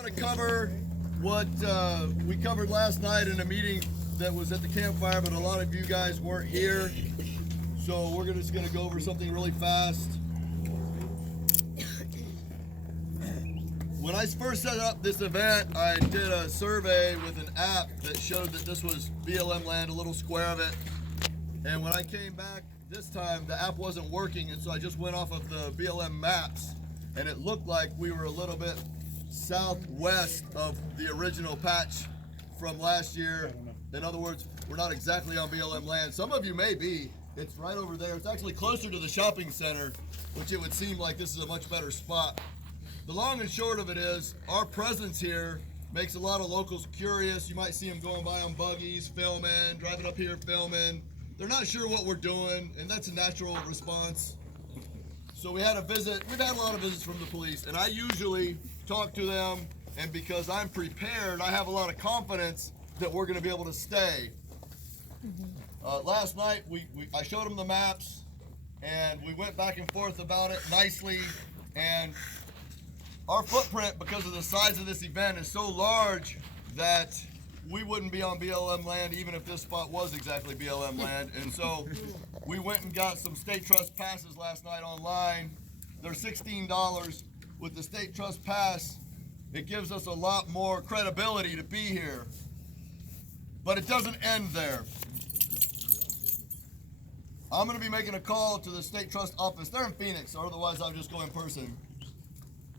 want to cover what we covered last night in a meeting that was at the campfire, but a lot of you guys weren't here. So we're just going to go over something really fast. When I first set up this event, I did a survey with an app that showed that this was BLM land, a little square of it. And when I came back this time, the app wasn't working, and so I just went off of the BLM maps, and it looked like we were a little bit southwest of the original patch from last year. In other words, we're not exactly on BLM land. Some of you may be. It's right over there. It's actually closer to the shopping center, which it would seem like this is a much better spot. The long and short of it is, our presence here makes a lot of locals curious. You might see them going by on buggies, filming, driving up here, filming. They're not sure what we're doing, and that's a natural response. So we had a visit. We've had a lot of visits from the police, and I usually talk to them, and because I'm prepared, I have a lot of confidence that we're going to be able to stay. Last night, I showed them the maps, and we went back and forth about it nicely, and our footprint, because of the size of this event, is so large that we wouldn't be on BLM land even if this spot was exactly BLM land. And so we went and got some state trust passes last night online. They're $16. With the state trust pass, it gives us a lot more credibility to be here. But it doesn't end there. I'm going to be making a call to the state trust office. They're in Phoenix, or otherwise I'll just go in person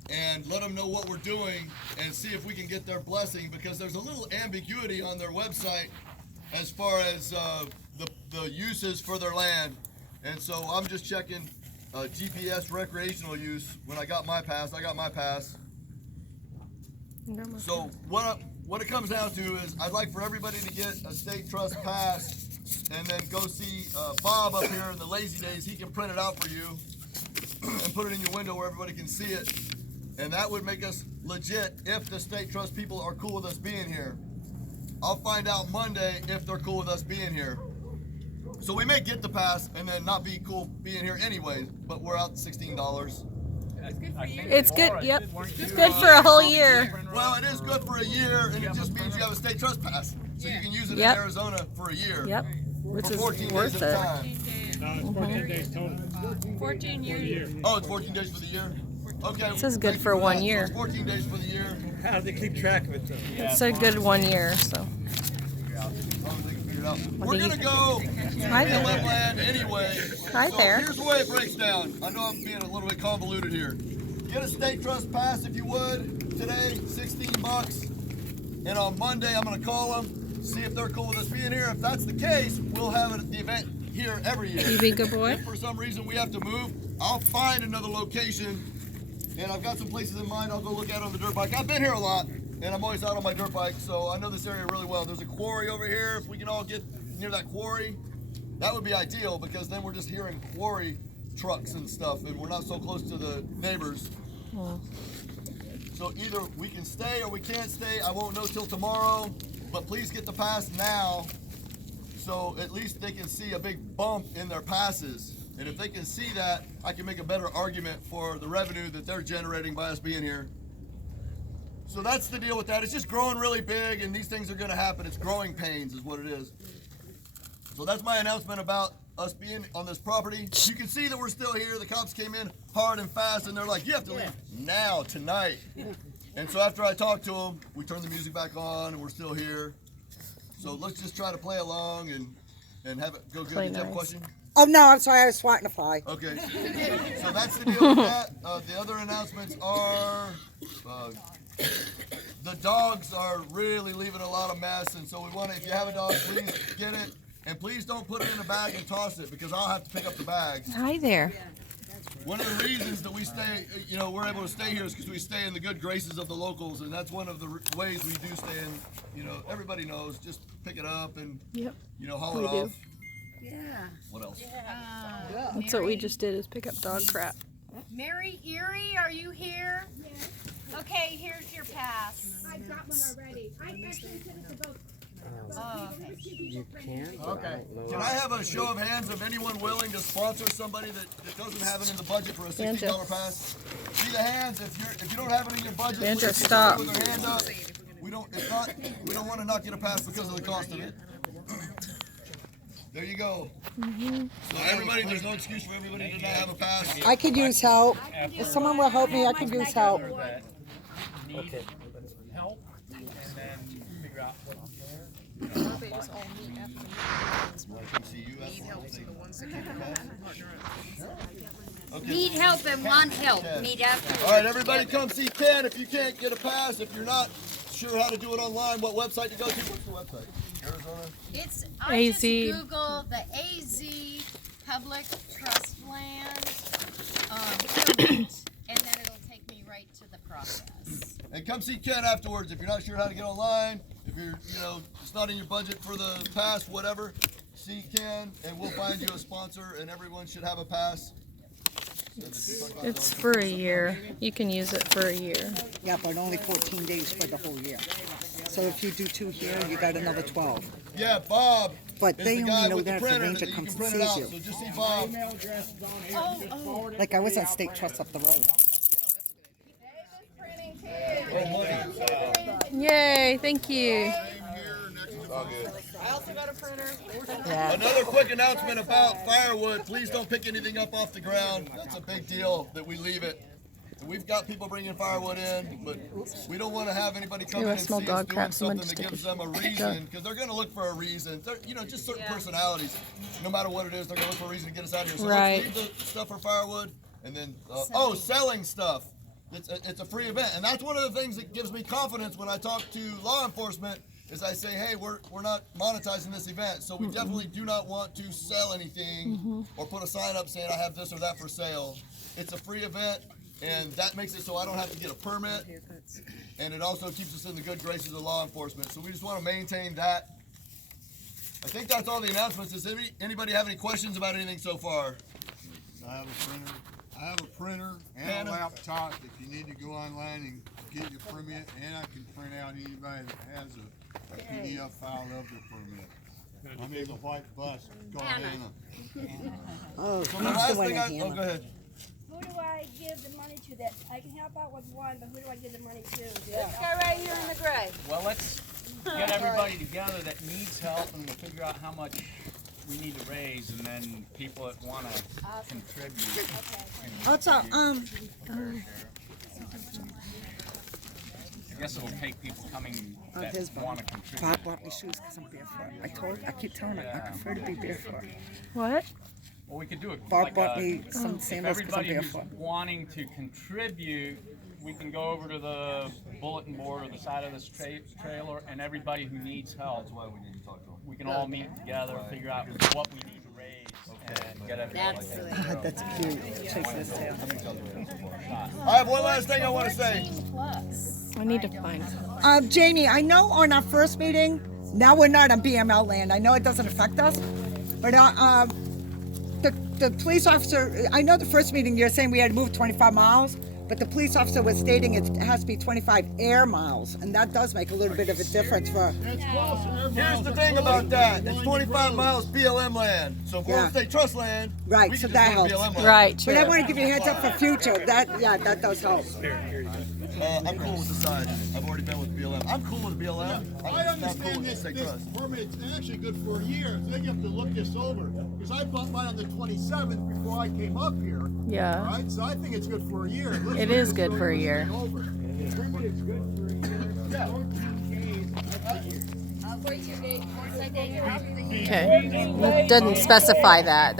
and let them know what we're doing and see if we can get their blessing, because there's a little ambiguity on their website as far as the uses for their land. And so I'm just checking GPS recreational use. When I got my pass, So what it comes down to is, I'd like for everybody to get a state trust pass and then go see Bob up here in the lazy days. He can print it out for you and put it in your window where everybody can see it. And that would make us legit if the state trust people are cool with us being here. I'll find out Monday if they're cool with us being here. So we may get the pass and then not be cool being here anyways, but we're out $16. It's good, yep. It's good for a whole year. Well, it is good for a year, and it just means you have a state trust pass. So you can use it in Arizona for a year. Yep, which for is 14 worth days it. at a time. No, it's 14 days total. 14 years. Oh, it's 14 days for the year? Okay. It says good for 1 year. So it's 14 days for the year. How do they keep track of it though? It's a good 1 year, so. We're going to go Hi BLM there. land anyway. Hi So there. here's the way it breaks down. I know I'm being a little bit convoluted here. Get a state trust pass if you would today, $16. And on Monday, I'm going to call them, see if they're cool with us being here. If that's the case, we'll have the event here every year. You be a good boy? If for some reason we have to move, I'll find another location. And I've got some places in mind I'll go look at on the dirt bike. I've been here a lot, and I'm always out on my dirt bike, so I know this area really well. There's a quarry over here. If we can all get near that quarry, that would be ideal, because then we're just hearing quarry trucks and stuff, and we're not so close to the neighbors. So either we can stay or we can't stay. I won't know till tomorrow, but please get the pass now, so at least they can see a big bump in their passes. And if they can see that, I can make a better argument for the revenue that they're generating by us being here. So that's the deal with that. It's just growing really big, and these things are going to happen. It's growing pains is what it is. So that's my announcement about us being on this property. You can see that we're still here. The cops came in hard and fast, and they're like, you have to leave now, tonight. And so after I talked to them, we turned the music back on, and we're still here. So let's just try to play along and have it go good. Did you have a question? Oh, no, I'm sorry, I was swatting a fly. Okay. So that's the deal with that. The other announcements are the dogs are really leaving a lot of mess, and so we want to, if you have a dog, please get it. And please don't put it in a bag and toss it, because I'll have to pick up the bags. Hi there. One of the reasons that we stay, we're able to stay here is because we stay in the good graces of the locals, and that's one of the ways we do stay in. Everybody knows, just pick it up and, haul it off. Yeah. What else? That's what we just did, is pick up dog crap. Mary Erie, are you here? Yes. Okay, here's your pass. I've got one already. I actually sent it to both You can. Okay. Can I have a show of hands of anyone willing to sponsor somebody that doesn't have it in the budget for a $60 pass? See the hands. If you don't have it in your budget, Andrew, please stop. put their hand up. We don't want to not get a pass because of the cost of it. There you go. So everybody, there's no excuse for everybody to not have a pass. I could use help. If someone will help me, I could use help. Okay. Help, and then figure out what Need help and want help. Meet after. All right, everybody come see Ken. If you can't get a pass, if you're not sure how to do it online, what website to go to? What's the website? Arizona? It's I AZ. just Google the AZ Public Trust Land permit, and then it'll take me right to the process. And come see Ken afterwards. If you're not sure how to get online, if you're, it's not in your budget for the pass, whatever, see Ken, and we'll find you a sponsor, and everyone should have a pass. It's for a year. You can use it for a year. Yeah, but only 14 days for the whole year. So if you do 2 here, you got another 12. Yeah, Bob. But is they the only guy know with the that if the printer ranger that you comes can and print it sees out. you. So just see Bob. email address is on here. Just forward it. Like I was on State Trust up the road. Yay, thank you. Yeah. Another quick announcement about firewood. Please don't pick anything up off the ground. That's a big deal that we leave it. We've got people bringing firewood in, but we don't want to have anybody come Ooh, in I and see smell us dog doing crap. Someone something that stick gives a- them a reason, because they're going to look for a reason. They're, just certain personalities. No matter what it is, they're going to look for a reason to get us out of here. So Right. let's leave the stuff for firewood, and then selling stuff. It's a free event, and that's one of the things that gives me confidence when I talk to law enforcement. Is I say, hey, we're not monetizing this event, so we definitely do not want to sell anything or put a sign up saying I have this or that for sale. It's a free event, and that makes it so I don't have to get a permit, and it also keeps us in the good graces of law enforcement. So we just want to maintain that. I think that's all the announcements. Does anybody have any questions about anything so far? I have a printer. I have a printer and Hannah? a laptop. If you need to go online and get your permit, and I can print out anybody that has a PDF file of the permit. I'm in the white bus. Go Hannah. Oh, So who's the last the one thing in go Hannah? ahead. Who do I give the money to that, I can help out with one, but who do I give the money to? This guy right here in the gray. Well, let's get everybody together that needs help, and we'll figure out how much we need to raise, and then people that want to contribute. Also, I guess it'll take people coming that his want to contribute. Bob bought me shoes because I'm barefoot. I keep telling her, I prefer to be barefoot. What? Well, we could do it. Bob like bought a- me some if sandals because I'm everybody who's barefoot. wanting to contribute, we can go over to the bulletin board or the side of this trailer, and everybody who needs help, That's why we need to talk to them. we can all meet together and figure out what we need to raise and get everybody. That's That's cute. Take this down. I have one last thing I want to say. I need to find. Jamie, I know on our first meeting, now we're not on BML land. I know it doesn't affect us, but the police officer, I know the first meeting you're saying we had to move 25 miles, but the police officer was stating it has to be 25 air miles, and that does make a little bit of a difference for. Here's the thing about that. It's 25 miles BLM land. So if we're Yeah. on state trust land, Right, we so can that just go to helps. BLM land. Right, But I true. want to give you a heads up for future. That does help. I'm cool with the side. I've already been with BLM. I'm cool with BLM. I I'm not cool understand with this state trust. permit's actually good for a year, so they have to look this over. Because I bought mine on the 27th before I came up here. All Yeah. right, so I think it's good for a year. Let's It look is this good for a thing year. over. Permit is good for a year. Yeah. 14 days. 42 days, 45 days. Okay. It doesn't specify that.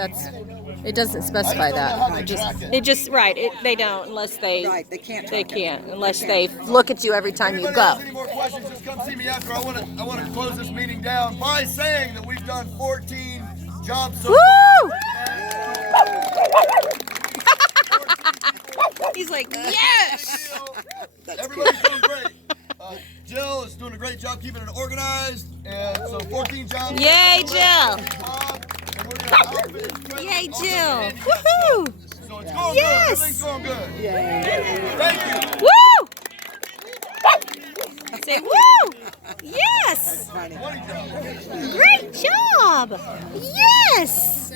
It doesn't specify that. It just right. They don't unless they. Right, they can't. They track it. can't unless they look at you every time you Anybody go. has any more questions, just come see me after. I want to close this meeting down by saying that we've done 14 jobs so Woo! far. He's like, yes. Everybody's doing great. Jill is doing a great job keeping it organized, and so 14 jobs. Yay, Jill. And we're gonna outfit- Yay, also Jill. Andy gets Woohoo! stuff. So it's going Yes. good. Everything's going good. Thank you. Woo! Say woo! Yes. Yes. Great job. Yes.